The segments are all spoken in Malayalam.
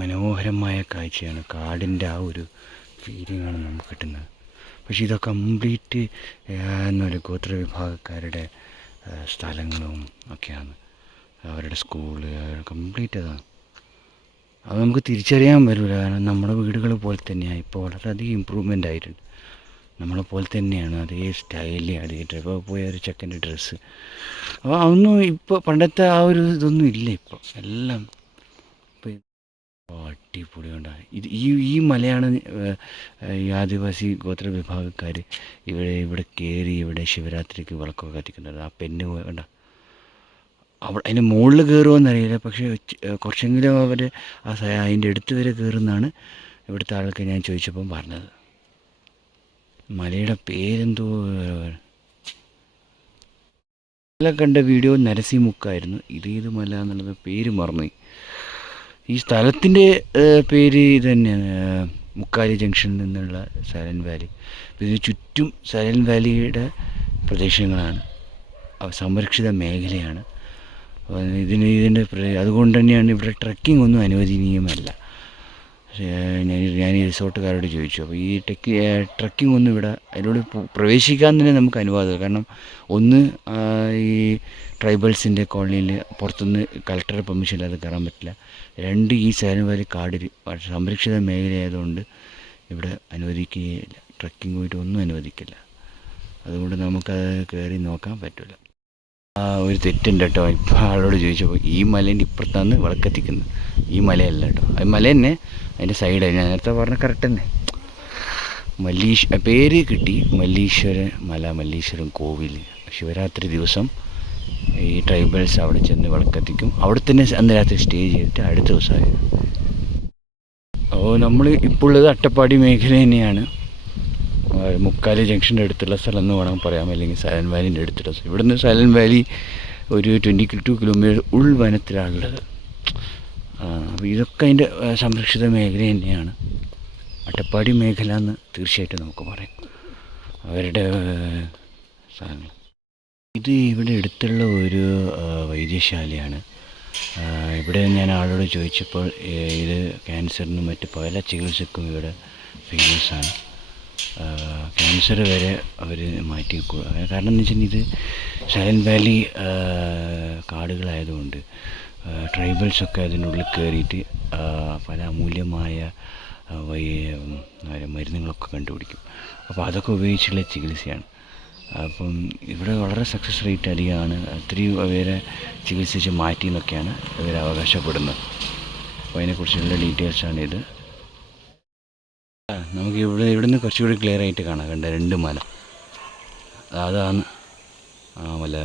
മനോഹരമായ കാഴ്ചയാണ്. കാടിൻ്റെ ആ ഒരു ഫീലിംഗാണ് നമുക്ക് കിട്ടുന്നത്. പക്ഷേ ഇതൊക്കെ കംപ്ലീറ്റ് എന്നൊരു ഗോത്രവിഭാഗക്കാരുടെ സ്ഥലങ്ങളും ഒക്കെയാണ്. അവരുടെ സ്കൂള് കംപ്ലീറ്റ് അതാണ്. അത് നമുക്ക് തിരിച്ചറിയാൻ പറ്റില്ല. കാരണം നമ്മുടെ വീടുകൾ പോലെ തന്നെയാണ്. ഇപ്പോൾ വളരെയധികം ഇമ്പ്രൂവ്മെൻ്റ് ആയിട്ടുണ്ട്. നമ്മളെ പോലെ തന്നെയാണ്. അതേ സ്റ്റൈല്, അതേ ഇപ്പോൾ പോയ ഒരു ചെക്കൻ്റെ ഡ്രസ്സ്. അപ്പോൾ അതൊന്നും ഇപ്പോൾ പണ്ടത്തെ ആ ഒരു ഇതൊന്നും ഇല്ല. ഇപ്പോൾ എല്ലാം ഇപ്പോൾ അടിപൊളി ഉണ്ടാകും. ഈ മലയാണ് ഈ ആദിവാസി ഗോത്ര വിഭാഗക്കാർ ഇവിടെ കയറി ഇവിടെ ശിവരാത്രിക്ക് വിളക്കൊക്കെ കത്തിക്കുന്നത്. ആ പെണ്ണ് കണ്ട അവിടെ അതിൻ്റെ മുകളിൽ കയറുമോയെന്നറിയില്ല. പക്ഷേ കുറച്ചെങ്കിലും അവർ അതിൻ്റെ അടുത്ത് വരെ കയറുമെന്നാണ് ഇവിടുത്തെ ആൾക്ക് ഞാൻ ചോദിച്ചപ്പം പറഞ്ഞത്. മലയുടെ പേരെന്തോ കണ്ട വീഡിയോ നരസിംഹമുക്കായിരുന്നു. ഇത് മല എന്നുള്ളത് പേര് മറന്നു. ഈ സ്ഥലത്തിൻ്റെ പേര് ഇത് തന്നെയാണ്, മുക്കാലി ജംഗ്ഷനിൽ നിന്നുള്ള സൈലൻറ്റ് വാലി. ഇതിന് ചുറ്റും സൈലൻറ്റ് വാലിയുടെ പ്രദേശങ്ങളാണ്, സംരക്ഷിത മേഖലയാണ്. ഇതിൻ്റെ അതുകൊണ്ട് തന്നെയാണ് ഇവിടെ ട്രക്കിംഗ് ഒന്നും അനുവദനീയമല്ല. ഞാൻ ഈ റിസോർട്ടുകാരോട് ചോദിച്ചു. അപ്പോൾ ഈ ട്രക്കിംഗ് ഒന്നും ഇവിടെ അതിലൂടെ പ്രവേശിക്കാൻ തന്നെ നമുക്ക് അനുവാദം. കാരണം ഒന്ന്, ഈ ട്രൈബൽസിൻ്റെ കോളനിയിൽ പുറത്തുനിന്ന് കളക്ടറുടെ പെർമിഷൻ ഇല്ലാതെ കയറാൻ പറ്റില്ല. രണ്ട്, ഈ സൈലൻറ്റ് വാലി കാടിൽ സംരക്ഷിത മേഖലയായതുകൊണ്ട് ഇവിടെ അനുവദിക്കുകയില്ല. ട്രക്കിംഗ് പോയിട്ട് ഒന്നും അനുവദിക്കില്ല. അതുകൊണ്ട് നമുക്കത് കയറി നോക്കാൻ പറ്റില്ല. ഒരു തെറ്റുണ്ട് കേട്ടോ. ഇപ്പോൾ ആളോട് ചോദിച്ചപ്പോൾ ഈ മലേൻ്റെ ഇപ്പുറത്താണ് വിളക്കെത്തിക്കുന്നത്. ഈ മലയല്ല കേട്ടോ, അത് മല തന്നെ, അതിൻ്റെ സൈഡായി. ഞാൻ നേരത്തെ പറഞ്ഞ കറക്റ്റ് തന്നെ. പേര് കിട്ടി, മല്ലീശ്വരൻ മല, മല്ലീശ്വരൻ കോവിൽ. ശിവരാത്രി ദിവസം ഈ ട്രൈബൽസ് അവിടെ ചെന്ന് വിളക്കെത്തിക്കും. അവിടെ തന്നെ അന്ന് രാത്രി സ്റ്റേ ചെയ്തിട്ട് അടുത്ത ദിവസമായി. അപ്പോൾ നമ്മൾ ഇപ്പോൾ ഉള്ളത് അട്ടപ്പാടി മേഖല തന്നെയാണ്. മുക്കാലി ജംഗ്ഷൻ്റെ അടുത്തുള്ള സ്ഥലം എന്ന് വേണമെങ്കിൽ പറയാം, അല്ലെങ്കിൽ സൈലൻറ്റ് വാലിൻ്റെ അടുത്തുള്ള സ്ഥലം. ഇവിടുന്ന് സൈലൻറ്റ് വാലി ഒരു 22 കിലോമീറ്റർ ഉൾവനത്തിലാണുള്ളത്. അപ്പോൾ ഇതൊക്കെ അതിൻ്റെ സംരക്ഷിത മേഖല തന്നെയാണ്. അട്ടപ്പാടി മേഖല എന്ന് തീർച്ചയായിട്ടും നമുക്ക് പറയാം, അവരുടെ സ്ഥലങ്ങൾ. ഇത് ഇവിടെ അടുത്തുള്ള ഒരു വൈദ്യശാലയാണ്. ഇവിടെ ഞാൻ ആളോട് ചോദിച്ചപ്പോൾ ഇത് ക്യാൻസറിനും മറ്റ് പല ചികിത്സക്കും ഇവിടെ ഫേമസാണ്. ക്യാൻസർ വരെ അവർ മാറ്റി വെക്കുക. കാരണം എന്ന് വെച്ചാൽ ഇത് സൈലൻറ്റ് വാലി കാടുകളായതുകൊണ്ട് ട്രൈബൽസൊക്കെ അതിനുള്ളിൽ കയറിയിട്ട് പല അമൂല്യമായ മരുന്നുകളൊക്കെ കണ്ടുപിടിക്കും. അപ്പോൾ അതൊക്കെ ഉപയോഗിച്ചുള്ള ചികിത്സയാണ്. അപ്പം ഇവിടെ വളരെ സക്സസ് റേറ്റ് അധികമാണ്. ഒത്തിരി അവരെ ചികിത്സിച്ച് മാറ്റി എന്നൊക്കെയാണ് ഇവർ അവകാശപ്പെടുന്നത്. അപ്പോൾ അതിനെക്കുറിച്ചുള്ള ഡീറ്റെയിൽസാണിത്. നമുക്ക് ഇവിടുന്ന് കുറച്ചുകൂടി ക്ലിയർ ആയിട്ട് കാണാം. കണ്ട 2 മല, അതാണ് ആ മല.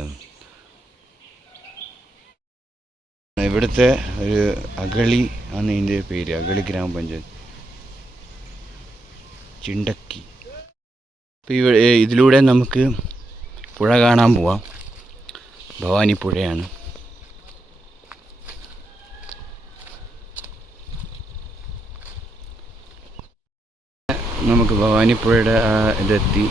ഇവിടുത്തെ ഒരു അഗളി ആണ് ഇതിൻ്റെ പേര്, അഗളി ഗ്രാമപഞ്ചായത്ത്, ചിണ്ടക്കി. അപ്പോൾ ഇതിലൂടെ നമുക്ക് പുഴ കാണാൻ പോവാം. ഭവാനി പുഴയാണ്. നമുക്ക് ഭവാനിപ്പുഴയുടെ ഇതെത്തി.